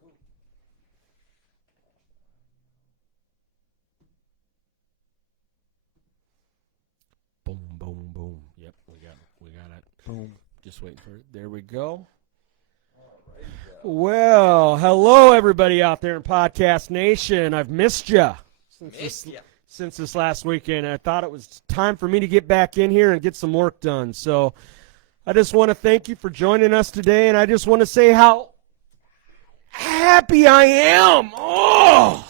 Cool. Boom, boom, boom. Yep, we got it. Boom. Just waiting for it. There we go. Well, hello everybody out there in Podcast Nation. I've missed you since this last weekend. I thought it was time for me to get back in here and get some work done. So I just want to thank you for joining us today, and I just want to say how happy I am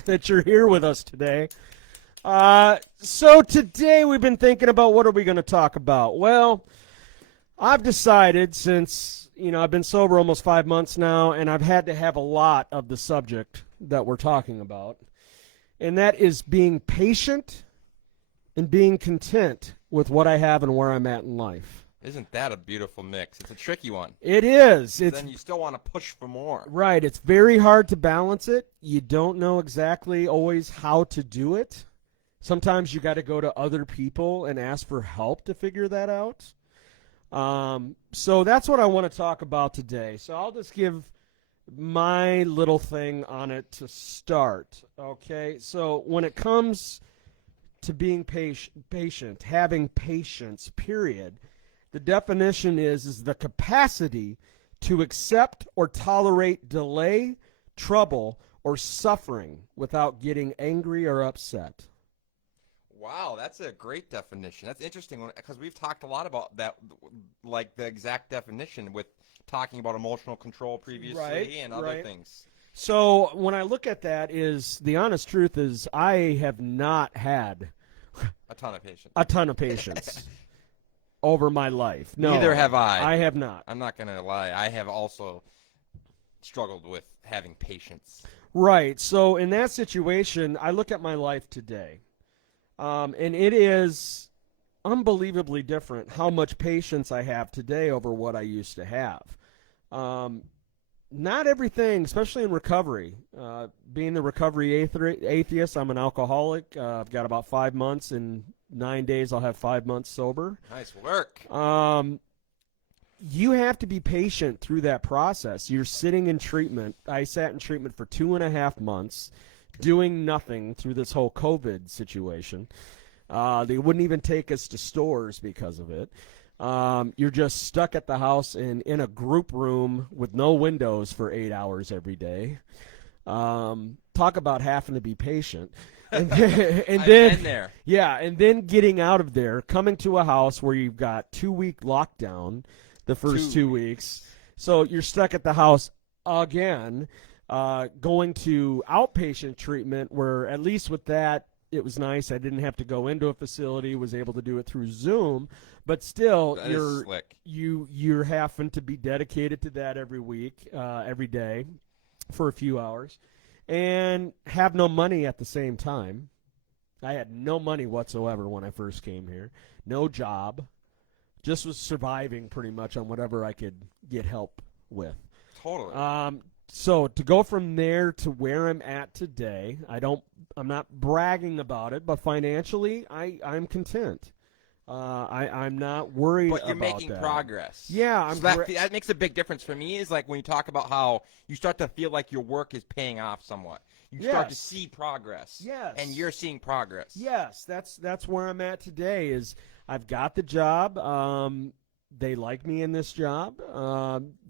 that you're here with us today. So today we've been thinking about what are we going to talk about. Well, I've decided since, I've been sober almost 5 months now, and I've had to have a lot of the subject that we're talking about, and that is being patient and being content with what I have and where I'm at in life. Isn't that a beautiful mix? It's a tricky one. It is. Then you still want to push for more. Right. It's very hard to balance it. You don't know exactly always how to do it. Sometimes you got to go to other people and ask for help to figure that out. So that's what I want to talk about today. So I'll just give my little thing on it to start. Okay. So when it comes to being patient, having patience, period, the definition is the capacity to accept or tolerate delay, trouble, or suffering without getting angry or upset. Wow, that's a great definition. That's interesting because we've talked a lot about that, like the exact definition with talking about emotional control previously and other things. So when I look at that, the honest truth is I have not had a ton of patience. A ton of patience over my life. No, neither have I. I have not. I'm not going to lie. I have also struggled with having patience. Right. So in that situation, I look at my life today. And it is unbelievably different how much patience I have today over what I used to have. Not everything, especially in recovery. Being the recovery atheist, I'm an alcoholic. I've got about 5 months. In 9 days, I'll have 5 months sober. Nice work. You have to be patient through that process. You're sitting in treatment. I sat in treatment for 2.5 months. Doing nothing through this whole COVID situation. They wouldn't even take us to stores because of it. You're just stuck at the house and in a group room with no windows for 8 hours every day. Talk about having to be patient. And then, I've been there. Yeah, and then getting out of there, coming to a house where you've got 2-week lockdown the first 2 weeks. So you're stuck at the house again. Going to outpatient treatment where at least with that, it was nice. I didn't have to go into a facility, was able to do it through Zoom, but still you're having to be dedicated to that every week, every day for a few hours and have no money at the same time. I had no money whatsoever when I first came here, no job, just was surviving pretty much on whatever I could get help with. Totally. So to go from there to where I'm at today, I'm not bragging about it, but financially, I'm content. I'm not worried about that. But you're making progress. Yeah. That makes a big difference for me is like when you talk about how you start to feel like your work is paying off somewhat. You start to see progress. Yes. And you're seeing progress. Yes, that's where I'm at today is I've got the job. They like me in this job.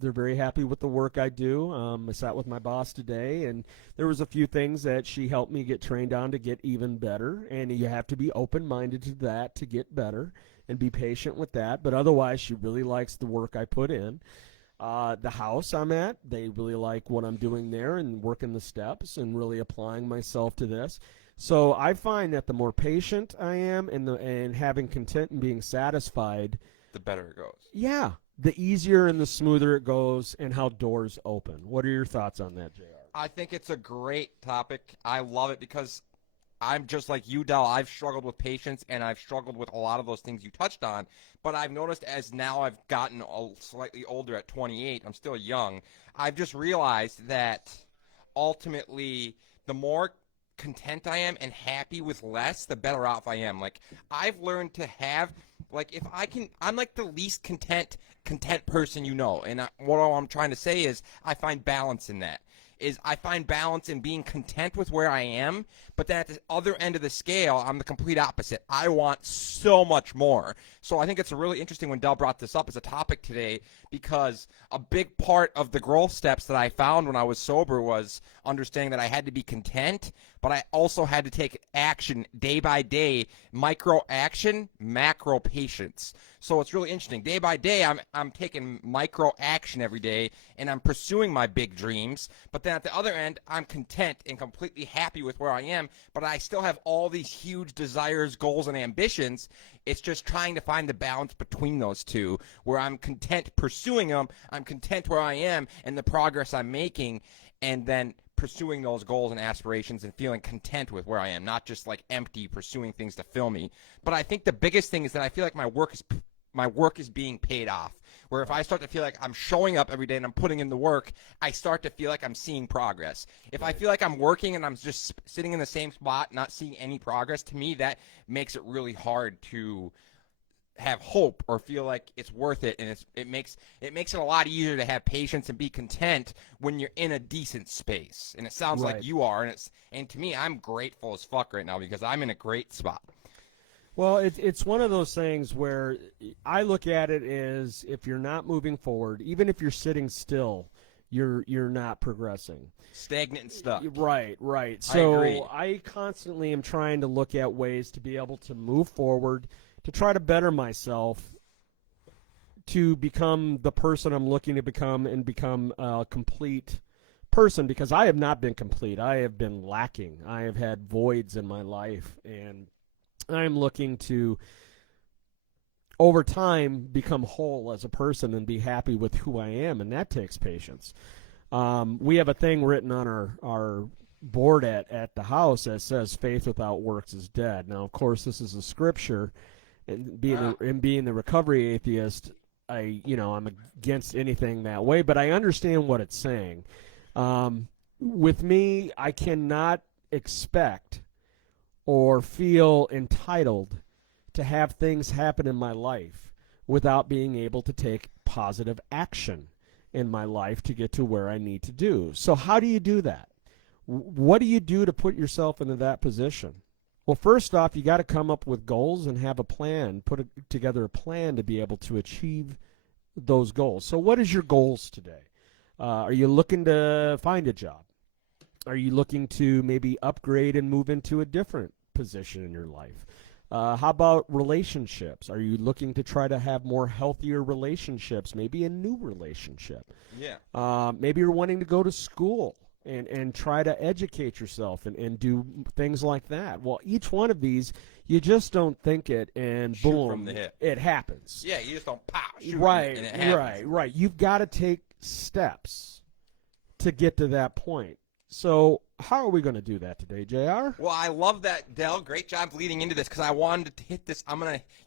They're very happy with the work I do. I sat with my boss today, and there was a few things that she helped me get trained on to get even better, and you have to be open-minded to that to get better and be patient with that. But otherwise, she really likes the work I put in. The house I'm at, they really like what I'm doing there and working the steps and really applying myself to this. So I find that the more patient I am and having content and being satisfied, the better it goes. Yeah, the easier and the smoother it goes and how doors open. What are your thoughts on that, JR? I think it's a great topic. I love it because I'm just like you, Del. I've struggled with patience, and I've struggled with a lot of those things you touched on. But I've noticed as now I've gotten slightly older at 28, I'm still young, I've just realized that ultimately the more content I am and happy with less, the better off I am. Like, I've learned to have, like, if I can, I'm like the least content person you know. And what I'm trying to say is I find balance in that. is I find balance in being content with where I am, but then at the other end of the scale, I'm the complete opposite. I want so much more. So I think it's really interesting when Del brought this up as a topic today, because a big part of the growth steps that I found when I was sober was understanding that I had to be content, but I also had to take action day by day, micro action, macro patience. So it's really interesting. Day by day, I'm taking micro action every day, and I'm pursuing my big dreams. But then at the other end, I'm content and completely happy with where I am, but I still have all these huge desires, goals, and ambitions. It's just trying to find the balance between those two, where I'm content pursuing them, I'm content where I am and the progress I'm making, and then pursuing those goals and aspirations and feeling content with where I am, not just like empty pursuing things to fill me. But I think the biggest thing is that I feel like my work is being paid off. Where if I start to feel like I'm showing up every day and I'm putting in the work, I start to feel like I'm seeing progress. If I feel like I'm working and I'm just sitting in the same spot, not seeing any progress, to me that makes it really hard to have hope or feel like it's worth it, and it makes it a lot easier to have patience and be content when you're in a decent space. And it sounds like you are, and to me, I'm grateful as fuck right now because I'm in a great spot. Well, it's one of those things where I look at it as if you're not moving forward, even if you're sitting still, you're not progressing. Stagnant and stuck. Right. So I constantly am trying to look at ways to be able to move forward, to try to better myself, to become the person I'm looking to become and become a complete person, because I have not been complete. I have been lacking. I have had voids in my life, and I'm looking to, over time, become whole as a person and be happy with who I am, and that takes patience. We have a thing written on our board at the house that says faith without works is dead. Now, of course, this is a scripture, and being the recovery atheist, I'm against anything that way, but I understand what it's saying. With me, I cannot expect or feel entitled to have things happen in my life without being able to take positive action in my life to get to where I need to do. So how do you do that? What do you do to put yourself into that position? Well, first off, you got to come up with goals and have a plan, together a plan to be able to achieve those goals. So what is your goals today? Are you looking to find a job? Are you looking to maybe upgrade and move into a different position in your life? How about relationships? Are you looking to try to have more healthier relationships, maybe a new relationship? Yeah. Maybe you're wanting to go to school and try to educate yourself and do things like that. Well, each one of these, you just don't think it and Shoot boom, from the hip. it happens. Yeah, you just don't shoot Right, and it happens. right. You've got to take steps to get to that point. So how are we going to do that today, JR? Well, I love that, Del. Great job leading into this, because I wanted to hit this.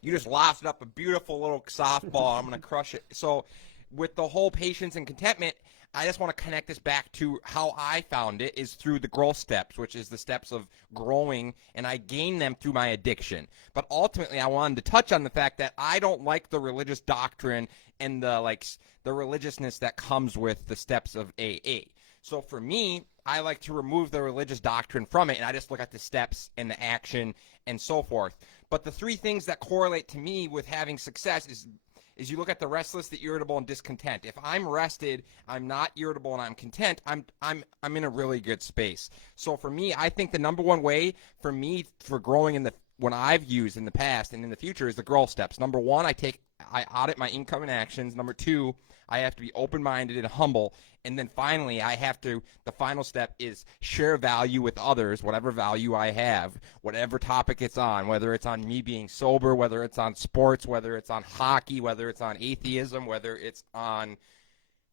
You just lofted up a beautiful little softball. I'm going to crush it. So with the whole patience and contentment, I just want to connect this back to how I found it is through the growth steps, which is the steps of growing, and I gained them through my addiction. But ultimately, I wanted to touch on the fact that I don't like the religious doctrine and the religiousness that comes with the steps of AA. So for me, I like to remove the religious doctrine from it, and I just look at the steps and the action and so forth. But the three things that correlate to me with having success is you look at the restless, the irritable, and discontent. If I'm rested, I'm not irritable, and I'm content, I'm in a really good space. So for me, I think the number one way for me for growing when I've used in the past and in the future is the growth steps. Number one, I audit my income and actions. Number two, I have to be open-minded and humble. And then finally, the final step is share value with others, whatever value I have, whatever topic it's on, whether it's on me being sober, whether it's on sports, whether it's on hockey, whether it's on atheism, whether it's on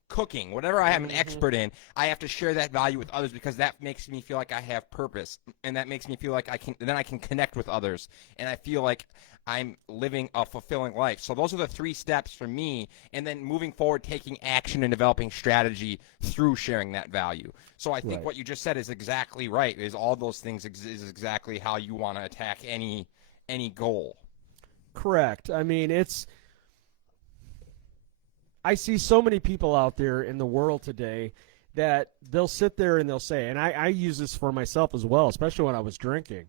cooking, whatever I am an expert in, I have to share that value with others, because that makes me feel like I have purpose, and that makes me feel like I can connect with others, and I feel like I'm living a fulfilling life. So those are the three steps for me, and then moving forward, taking action and developing strategy through sharing that value. So I think what you just said is exactly right, is all those things is exactly how you want to attack any goal. Correct. I mean, I see so many people out there in the world today that they'll sit there and they'll say, and I use this for myself as well, especially when I was drinking.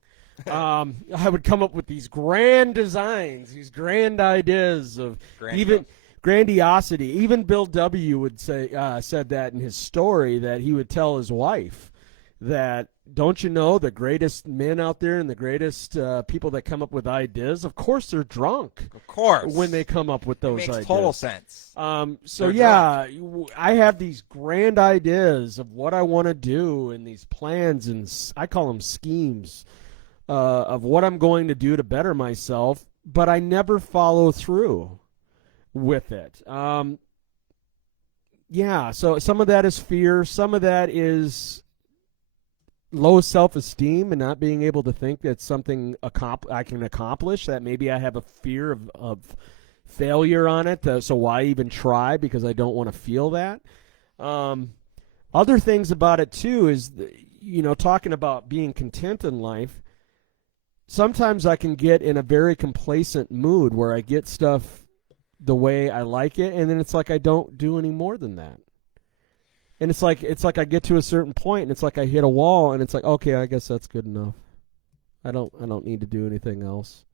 I would come up with these grand designs, these grand ideas of even grandiosity. Even Bill W. would say said that in his story, that he would tell his wife that, don't you know, the greatest men out there and the greatest people that come up with ideas, of course they're drunk. Of course. When they come up with those ideas. It makes total sense. So yeah, I have these grand ideas of what I want to do and these plans, and I call them schemes of what I'm going to do to better myself, but I never follow through with it. Yeah, so some of that is fear. Some of that is low self-esteem and not being able to think that something I can accomplish, that maybe I have a fear of failure on it, so why even try, because I don't want to feel that. Other things about it too is, talking about being content in life, sometimes I can get in a very complacent mood where I get stuff the way I like it, and then it's like I don't do any more than that. And it's like I get to a certain point, and it's like I hit a wall, and it's like, okay, I guess that's good enough. I don't need to do anything else.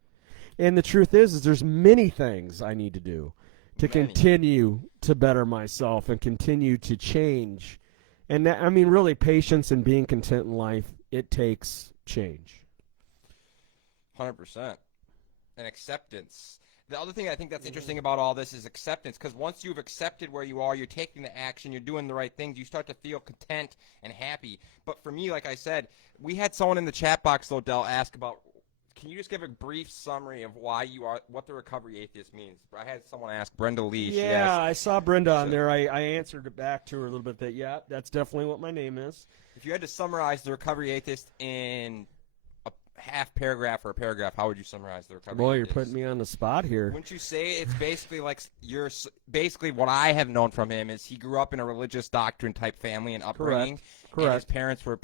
And the truth is there's many things I need to do to continue to better myself and continue to change. And that, really, patience and being content in life, it takes change. 100%. And acceptance. The other thing I think that's interesting about all this is acceptance, because once you've accepted where you are, you're taking the action, you're doing the right things, you start to feel content and happy. But for me, like I said, we had someone in the chat box, though, Del, ask about, can you just give a brief summary of what the Recovery Atheist means? I had someone ask, Brenda Lee. Yeah, I saw Brenda on there. I answered it back to her a little bit that, yeah, that's definitely what my name is. If you had to summarize the Recovery Atheist in half paragraph or a paragraph, how would you summarize the Recovery Boy, Atheist? You're putting me on the spot here. Wouldn't you say it's basically like basically what I have known from him is he grew up in a religious doctrine type family and upbringing. Correct. And his parents were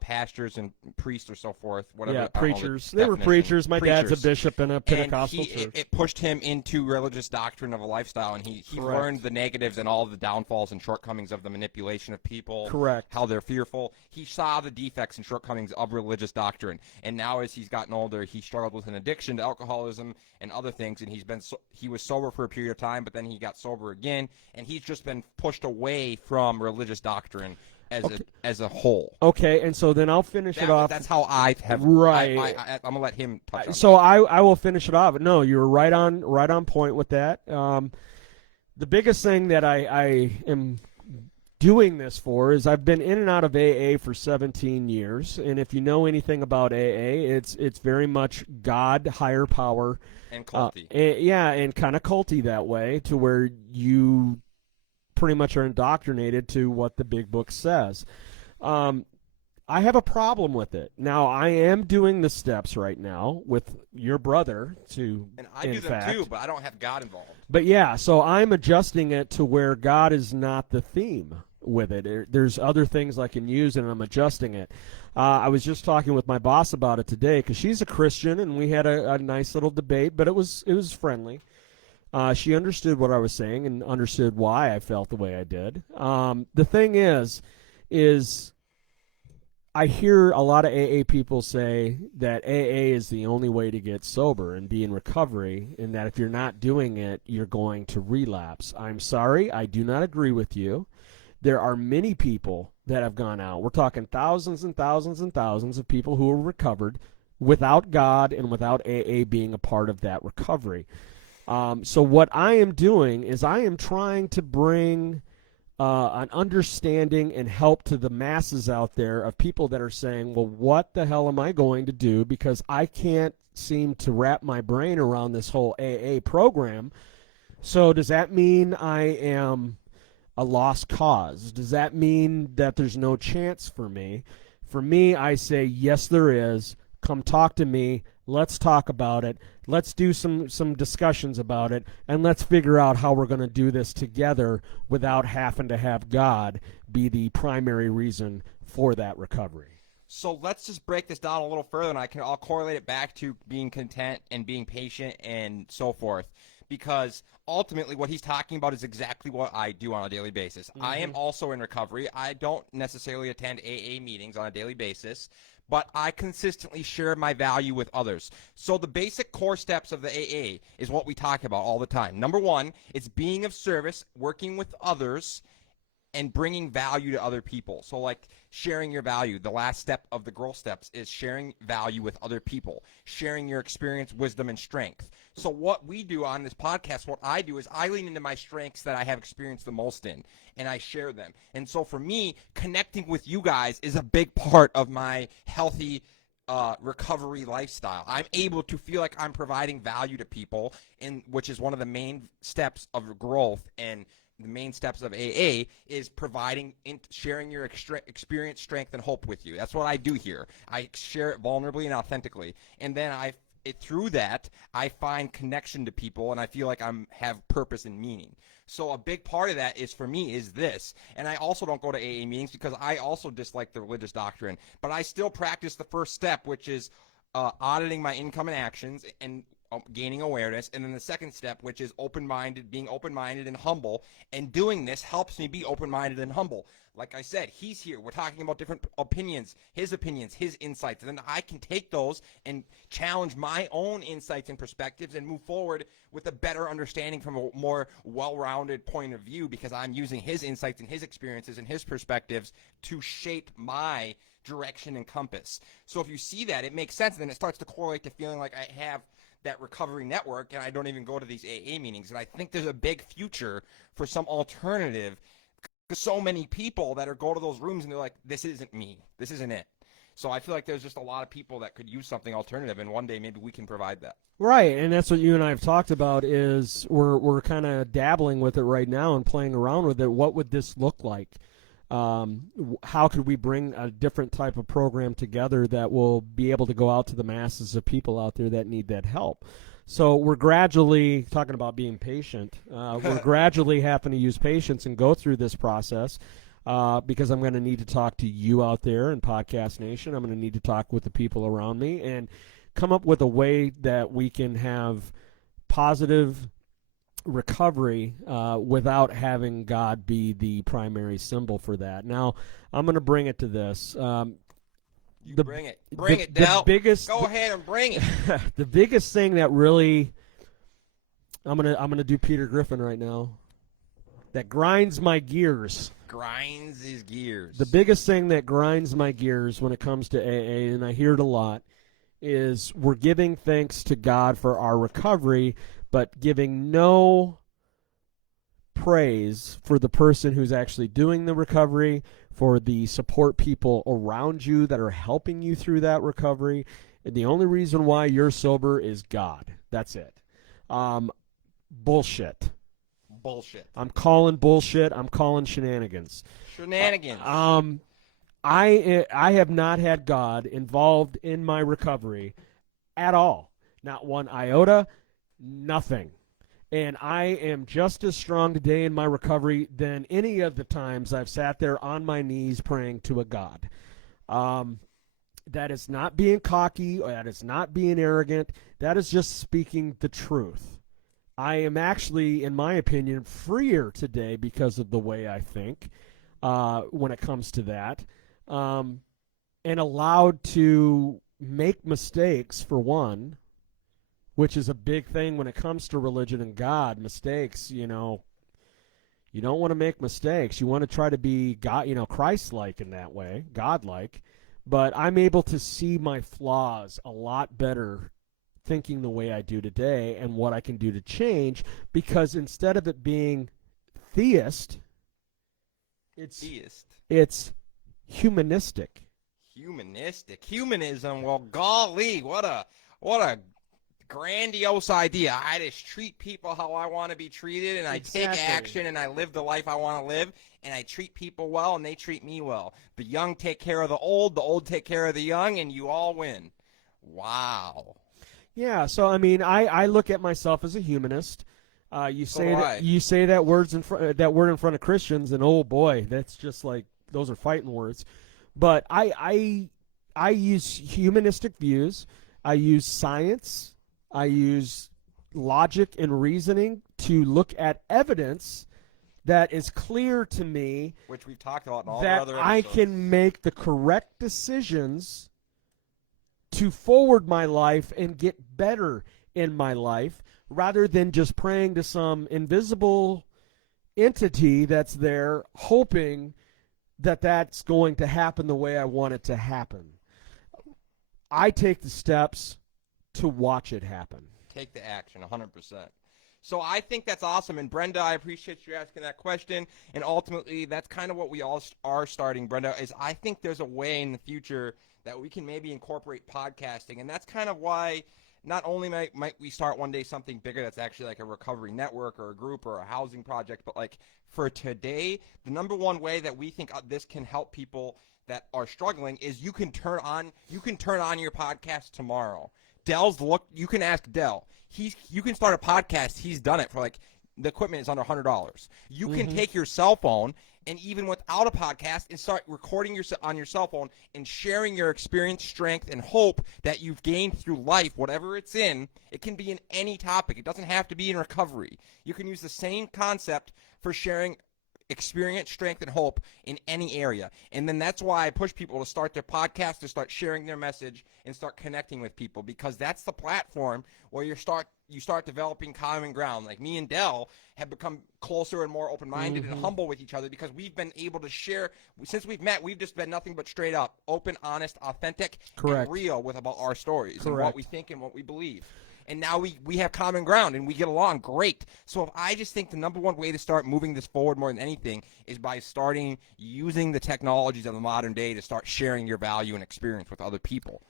pastors and priests or so forth. Whatever. Yeah, preachers. They were preachers. My dad's a bishop in a Pentecostal church. It pushed him into religious doctrine of a lifestyle, and he learned the negatives and all the downfalls and shortcomings of the manipulation of people. Correct. How they're fearful. He saw the defects and shortcomings of religious doctrine, and now as he's gotten older, he struggled with an addiction to alcoholism and other things, and he was sober for a period of time, but then he got sober again, and he's just been pushed away from religious doctrine as a whole. Okay, and so then I'll finish it off. That's how I have. Right. I'm gonna let him touch on so that. I will finish it off. No, you were right on point with that. The biggest thing that I am doing this for is I've been in and out of AA for 17 years, and if you know anything about AA, it's very much God, higher power, and culty. And kind of culty that way, to where you pretty much are indoctrinated to what the big book says. I have a problem with it. Now, I am doing the steps right now with your brother to, and I do them too, but I don't have God involved. But yeah, so I'm adjusting it to where God is not the theme with it. There's other things I can use, and I'm adjusting it. I was just talking with my boss about it today, because she's a Christian, and we had a nice little debate, but it was friendly. She understood what I was saying and understood why I felt the way I did. The thing is I hear a lot of AA people say that AA is the only way to get sober and be in recovery, and that if you're not doing it, you're going to relapse. I'm sorry, I do not agree with you. There are many people that have gone out. We're talking thousands and thousands and thousands of people who are recovered without God and without AA being a part of that recovery. So what I am doing is I am trying to bring an understanding and help to the masses out there of people that are saying, well, what the hell am I going to do, because I can't seem to wrap my brain around this whole AA program. So does that mean I am a lost cause? Does that mean that there's no chance for me? For me, I say, yes, there is. Come talk to me. Let's talk about it. Let's do some discussions about it, and let's figure out how we're going to do this together without having to have God be the primary reason for that recovery. So let's just break this down a little further, and I'll correlate it back to being content and being patient and so forth. because ultimately what he's talking about is exactly what I do on a daily basis. Mm-hmm. I am also in recovery. I don't necessarily attend AA meetings on a daily basis, but I consistently share my value with others. So the basic core steps of the AA is what we talk about all the time. Number one, it's being of service, working with others, and bringing value to other people. So like sharing your value, the last step of the growth steps is sharing value with other people, sharing your experience, wisdom, and strength. So what we do on this podcast, what I do is I lean into my strengths that I have experienced the most in, and I share them. And so for me, connecting with you guys is a big part of my healthy recovery lifestyle. I'm able to feel like I'm providing value to people, which is one of the main steps of growth, and the main steps of AA is sharing your experience, strength, and hope with you. That's what I do here. I share it vulnerably and authentically, and then through that, I find connection to people, and I feel like I have purpose and meaning. So a big part of that is, for me, is this. And I also don't go to AA meetings because I also dislike the religious doctrine, but I still practice the first step, which is auditing my income and actions and gaining awareness. And then the second step, which is being open-minded and humble. And doing this helps me be open-minded and humble. Like I said, he's here. We're talking about different opinions, his insights. And then I can take those and challenge my own insights and perspectives and move forward with a better understanding from a more well-rounded point of view, because I'm using his insights and his experiences and his perspectives to shape my direction and compass. So if you see that, it makes sense. And then it starts to correlate to feeling like I have that recovery network, and I don't even go to these AA meetings. And I think there's a big future for some alternative, because so many people that go to those rooms and they're like, this isn't me, this isn't it. So I feel like there's just a lot of people that could use something alternative, and one day maybe we can provide that. Right, and that's what you and I have talked about. Is we're kind of dabbling with it right now and playing around with it. What would this look like? How could we bring a different type of program together that will be able to go out to the masses of people out there that need that help? So we're gradually talking about being patient. We're gradually having to use patience and go through this process, because I'm going to need to talk to you out there in Podcast Nation. I'm going to need to talk with the people around me and come up with a way that we can have positive recovery without having God be the primary symbol for that. Now, I'm going to bring it to this. Bring it, Del. Go ahead and bring it. The biggest thing that really, I'm gonna do Peter Griffin right now, that grinds my gears. Grinds his gears. The biggest thing that grinds my gears when it comes to AA, and I hear it a lot, is we're giving thanks to God for our recovery, but giving no praise for the person who's actually doing the recovery, for the support people around you that are helping you through that recovery. And the only reason why you're sober is God. That's it. Bullshit. I'm calling bullshit. I'm calling shenanigans. I have not had God involved in my recovery at all. Not one iota. Nothing. And I am just as strong today in my recovery than any of the times I've sat there on my knees praying to a God. That is not being cocky. That is not being arrogant. That is just speaking the truth. I am actually, in my opinion, freer today because of the way I think when it comes to that, and allowed to make mistakes, for one, which is a big thing when it comes to religion and God. Mistakes, you don't want to make mistakes. You want to try to be God, Christ-like in that way, God-like. But I'm able to see my flaws a lot better thinking the way I do today, and what I can do to change, because instead of it being theist, it's humanistic. Humanism. Well, golly, what a grandiose idea. I just treat people how I want to be treated, and I take action, and I live the life I want to live, and I treat people well, and they treat me well. The young take care of the old take care of the young, and you all win. Wow. Yeah, so I look at myself as a humanist. You say that word in front of Christians, and oh boy, that's just like, those are fighting words. But I use humanistic views. I use science. I use logic and reasoning to look at evidence that is clear to me, which we've talked about in all that our other I episodes. can make the correct decisions to forward my life and get better in my life, rather than just praying to some invisible entity that's there hoping that that's going to happen the way I want it to happen. I take the steps to watch it happen. Take the action, 100%. So I think that's awesome. And Brenda, I appreciate you asking that question. And ultimately, that's kind of what we all are starting, Brenda, is I think there's a way in the future that we can maybe incorporate podcasting. And that's kind of why not only might we start one day something bigger that's actually like a recovery network or a group or a housing project, but like for today, the number one way that we think this can help people that are struggling is you can turn on your podcast tomorrow. You can ask Dell. You can start a podcast. He's done it for like, the equipment is under $100. You can take your cell phone and even without a podcast and start recording on your cell phone and sharing your experience, strength, and hope that you've gained through life, whatever it's in. It can be in any topic. It doesn't have to be in recovery. You can use the same concept for sharing experience, strength, and hope in any area. And then that's why I push people to start their podcast, to start sharing their message, and start connecting with people, because that's the platform where you start developing common ground. Like me and Dell have become closer and more open-minded and humble with each other because we've been able to share. Since we've met, we've just been nothing but straight up, open, honest, authentic, and real about our stories and what we think and what we believe. And now we have common ground and we get along great. So I just think the number one way to start moving this forward more than anything is by starting using the technologies of the modern day to start sharing your value and experience with other people.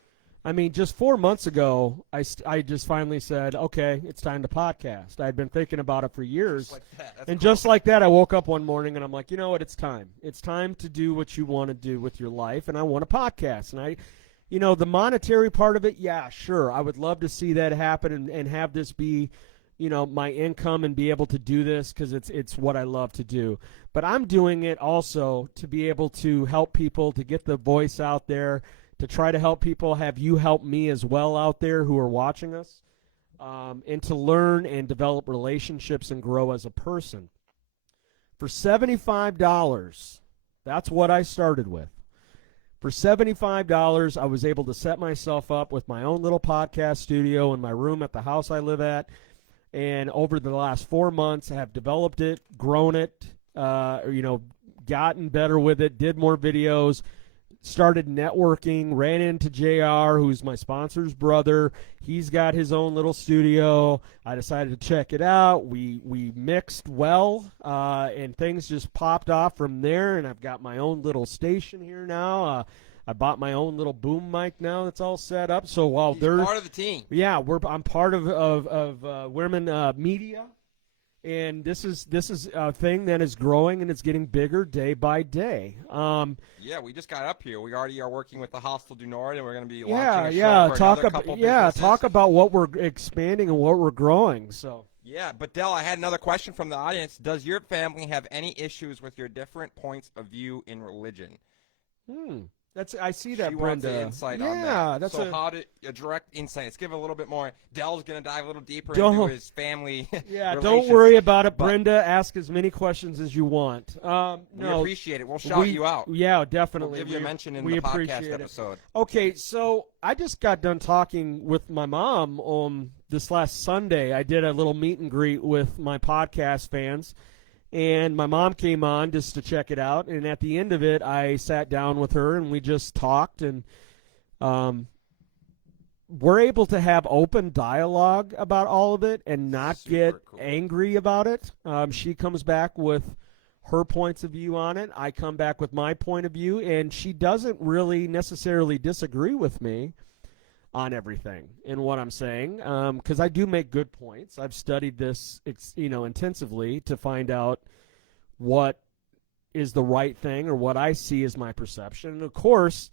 I mean, just 4 months ago, I just finally said, okay, it's time to podcast. I'd been thinking about it for years. Just like that. And just like that, I woke up one morning and I'm like, you know what, it's time. It's time to do what you want to do with your life, and I want a podcast. And the monetary part of it, yeah, sure. I would love to see that happen and have this be, my income and be able to do this because it's what I love to do. But I'm doing it also to be able to help people, to get the voice out there, to try to help people, have you help me as well out there who are watching us, and to learn and develop relationships and grow as a person. For $75, that's what I started with. For $75, I was able to set myself up with my own little podcast studio in my room at the house I live at. And over the last 4 months, I have developed it, grown it, gotten better with it, did more videos, started networking, ran into JR, who's my sponsor's brother. He's got his own little studio. I decided to check it out. We mixed well, and things just popped off from there, and I've got my own little station here now. I bought my own little boom mic now that's all set up. So while they're part of the team. Yeah, I'm part of Wierman Media. And this is a thing that is growing and it's getting bigger day by day. Yeah, we just got up here. We already are working with the Hostel du Nord, and we're going to be launching a show for another couple businesses. Talk about what we're expanding and what we're growing. So yeah, but Dell, I had another question from the audience. Does your family have any issues with your different points of view in religion? I see that, she Brenda. Wants insight on that. How to a direct insight? Let's give a little bit more. Dell's going to dive a little deeper into his family. Yeah, don't worry about it, Brenda. Ask as many questions as you want. We appreciate it. We'll shout you out. Yeah, definitely. We'll give you a mention in the podcast episode. Okay, so I just got done talking with my mom this last Sunday. I did a little meet and greet with my podcast fans. And my mom came on just to check it out. And at the end of it, I sat down with her and we just talked. And we're able to have open dialogue about all of it and not get angry about it. She comes back with her points of view on it. I come back with my point of view. And she doesn't really necessarily disagree with me on everything in what I'm saying, because I do make good points. I've studied this, intensively to find out what is the right thing or what I see as my perception. And of course,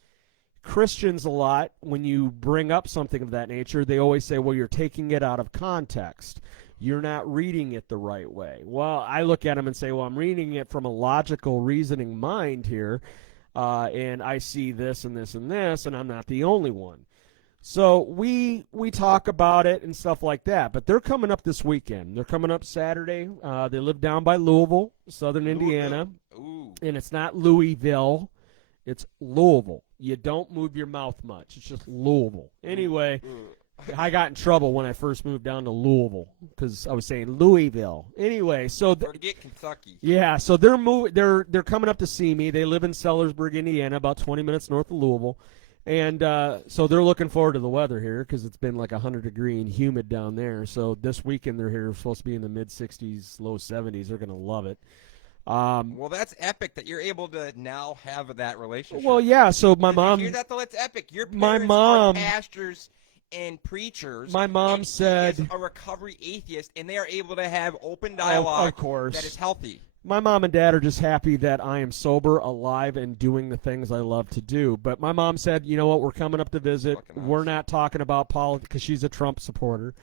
Christians a lot, when you bring up something of that nature, they always say, well, you're taking it out of context. You're not reading it the right way. Well, I look at them and say, well, I'm reading it from a logical, reasoning mind here, and I see this and this and this, and I'm not the only one. So we talk about it and stuff like that, but they're coming up this weekend. They're coming up Saturday. They live down by Louisville, Southern Indiana, Ooh. and it's not Louisville, it's Louisville. You don't move your mouth much. It's just Louisville. Anyway, I got in trouble when I first moved down to Louisville because I was saying Louisville. Anyway, so forget Kentucky. yeah, so they're coming up to see me. They live in Sellersburg, Indiana, about 20 minutes north of Louisville. And so they're looking forward to the weather here because it's been like 100-degree and humid down there. So this weekend they're here. We're supposed to be in the mid-60s, low 70s. They're going to love it. Well, that's epic that you're able to now have that relationship. Well, yeah. So my mom. You hear that though? It's epic. Your my parents mom. are pastors and preachers. My mom and said he is a recovery atheist, and they are able to have open dialogue. Of course. That is healthy. My mom and dad are just happy that I am sober, alive, and doing the things I love to do. But my mom said, you know what, we're coming up to visit. We're not talking about politics because she's a Trump supporter.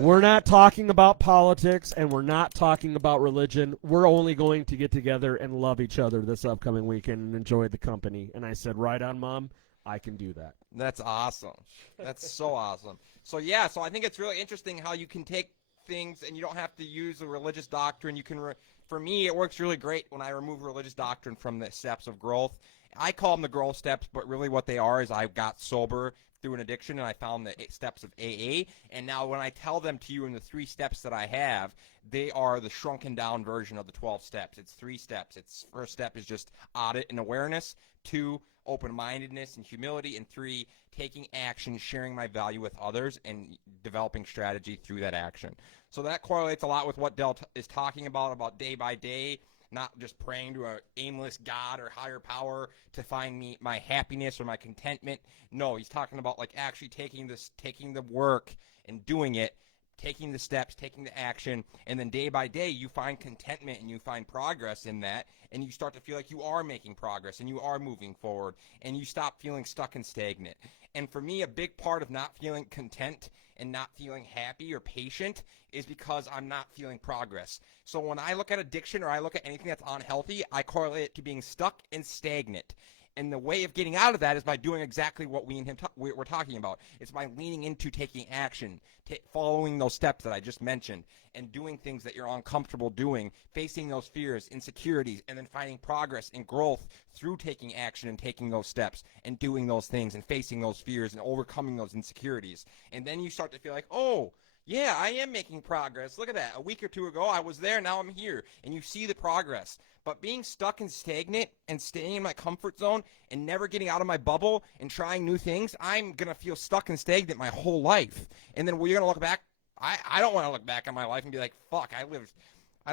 We're not talking about politics, and we're not talking about religion. We're only going to get together and love each other this upcoming weekend and enjoy the company. And I said, right on, Mom. I can do that. That's awesome. That's so awesome. So, yeah, so I think it's really interesting how you can take things and you don't have to use a religious doctrine. You can for me, it works really great when I remove religious doctrine from the steps of growth. I call them the growth steps, but really what they are is I got sober through an addiction, and I found the steps of AA. And now when I tell them to you in the 3 steps that I have, they are the shrunken down version of the 12 steps. It's 3 steps. It's first step is just audit and awareness. 2, open-mindedness and humility. And 3, taking action, sharing my value with others, and developing strategy through that action. So that correlates a lot with what Del is talking about day by day, not just praying to an aimless God or higher power to find me my happiness or my contentment. No, he's talking about like actually taking the work and doing it, taking the steps, taking the action, and then day by day you find contentment and you find progress in that, and you start to feel like you are making progress and you are moving forward, and you stop feeling stuck and stagnant. And for me, a big part of not feeling content and not feeling happy or patient is because I'm not feeling progress. So when I look at addiction or I look at anything that's unhealthy, I correlate it to being stuck and stagnant. And the way of getting out of that is by doing exactly what we and him we're talking about. It's by leaning into taking action, following those steps that I just mentioned, and doing things that you're uncomfortable doing, facing those fears, insecurities, and then finding progress and growth through taking action and taking those steps and doing those things and facing those fears and overcoming those insecurities. And then you start to feel like, oh, yeah, I am making progress. Look at that. A week or 2 ago, I was there. Now I'm here. And you see the progress. But being stuck and stagnant and staying in my comfort zone and never getting out of my bubble and trying new things, I'm going to feel stuck and stagnant my whole life. And then you're going to look back. I don't want to look back on my life and be like, fuck, I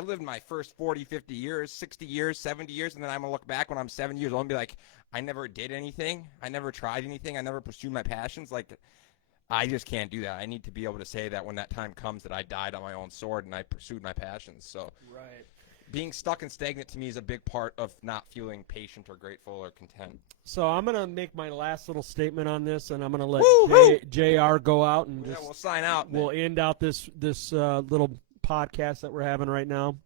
lived my first 40, 50 years, 60 years, 70 years, and then I'm going to look back when I'm 7 years old and be like, I never did anything. I never tried anything. I never pursued my passions. Like, I just can't do that. I need to be able to say that when that time comes that I died on my own sword and I pursued my passions. So right. Being stuck and stagnant to me is a big part of not feeling patient or grateful or content. So I'm going to make my last little statement on this, and I'm going to let JR go out and just we'll sign out. We'll end out this little podcast that we're having right now.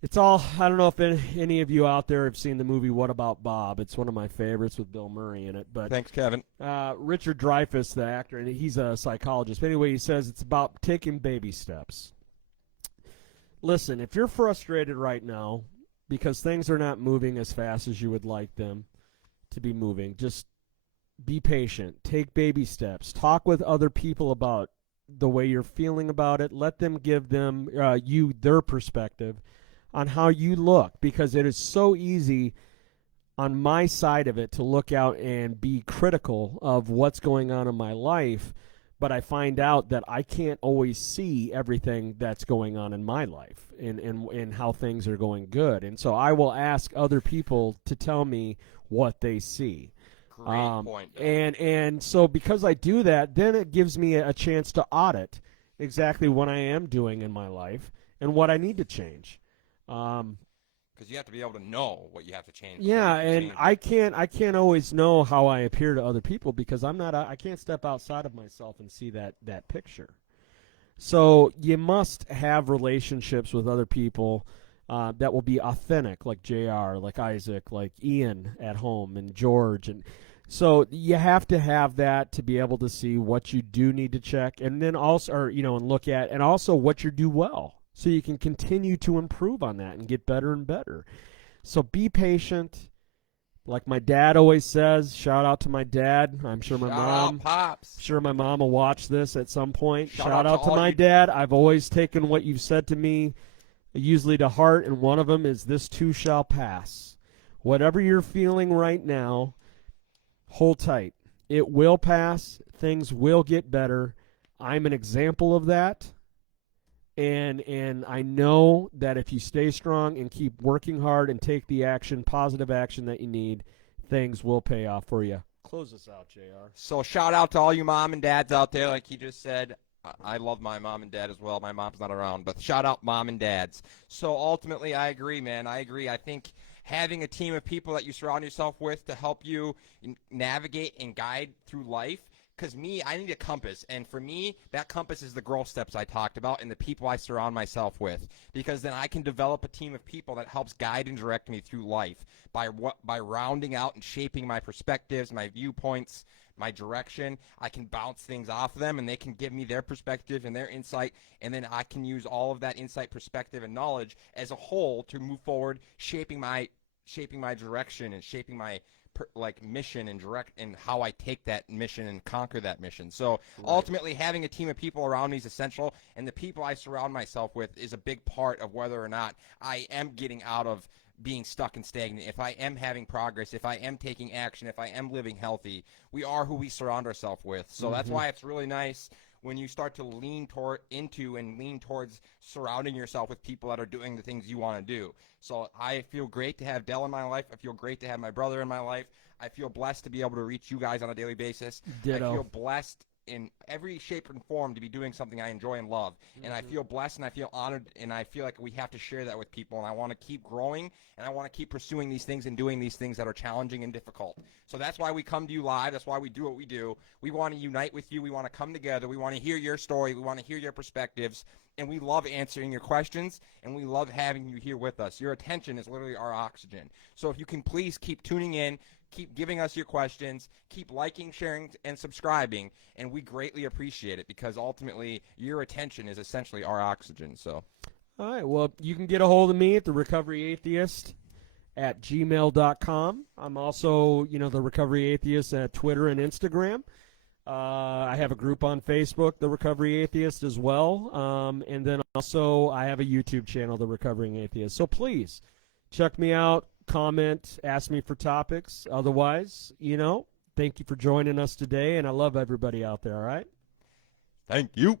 It's all, I don't know if any of you out there have seen the movie What About Bob. It's one of my favorites with Bill Murray in it. But thanks, Kevin. Richard Dreyfuss, the actor, and he's a psychologist. But anyway, he says it's about taking baby steps. Listen, if you're frustrated right now because things are not moving as fast as you would like them to be moving, just be patient. Take baby steps. Talk with other people about the way you're feeling about it. Let them give them you their perspective on how you look, because it is so easy on my side of it to look out and be critical of what's going on in my life, but I find out that I can't always see everything that's going on in my life and how things are going good. And so I will ask other people to tell me what they see. Great point. And so because I do that, then it gives me a chance to audit exactly what I am doing in my life and what I need to change. Because you have to be able to know what you have to change. Yeah, and I can't always know how I appear to other people because I can't step outside of myself and see that picture. So you must have relationships with other people that will be authentic, like JR, like Isaac, like Ian at home, and George, and So you have to have that to be able to see what you do need to check, and then also, or, and look at, and also what you do well, so you can continue to improve on that and get better and better. So be patient. Like my dad always says, shout out to my dad. I'm sure my mom, Pops. sure my mom will watch this at some point. Shout out to my dad. I've always taken what you've said to me usually to heart, and one of them is, this too shall pass. Whatever you're feeling right now, hold tight. It will pass. Things will get better. I'm an example of that. And I know that if you stay strong and keep working hard and take the action, positive action that you need, things will pay off for you. Close us out, JR. So shout out to all you mom and dads out there, like he just said. I love my mom and dad as well. My mom's not around, but shout out mom and dads. So ultimately, I agree, man. I agree. I think having a team of people that you surround yourself with to help you navigate and guide through life. Because I need a compass. And for me, that compass is the growth steps I talked about and the people I surround myself with. Because then I can develop a team of people that helps guide and direct me through life by rounding out and shaping my perspectives, my viewpoints, my direction. I can bounce things off of them, and they can give me their perspective and their insight. And then I can use all of that insight, perspective, and knowledge as a whole to move forward, shaping my direction and shaping my mission and direct and how I take that mission and conquer that mission. So ultimately, having a team of people around me is essential, and the people I surround myself with is a big part of whether or not I am getting out of being stuck and stagnant, if I am having progress, if I am taking action, if I am living healthy. We are who we surround ourselves with. So that's why it's really nice when you start to lean towards surrounding yourself with people that are doing the things you want to do. So I feel great to have Dell in my life. I feel great to have my brother in my life. I feel blessed to be able to reach you guys on a daily basis. Ditto. I feel blessed in every shape and form to be doing something I enjoy and love. And I feel blessed and I feel honored, and I feel like we have to share that with people. And I want to keep growing, and I want to keep pursuing these things and doing these things that are challenging and difficult. So that's why we come to you live. That's why we do what we do. We want to unite with you. We want to come together. We want to hear your story. We want to hear your perspectives. And we love answering your questions, and we love having you here with us. Your attention is literally our oxygen. So if you can please keep tuning in, keep giving us your questions, keep liking, sharing, and subscribing, and we greatly appreciate it, because ultimately your attention is essentially our oxygen. So, all right, well, you can get a hold of me at the Recovery Atheist at gmail.com. I'm also, the Recovery Atheist at Twitter and Instagram. I have a group on Facebook, the Recovery Atheist, as well. And then also I have a YouTube channel, the Recovering Atheist. So please check me out, comment, ask me for topics. Otherwise, thank you for joining us today, and I love everybody out there, all right? thank you.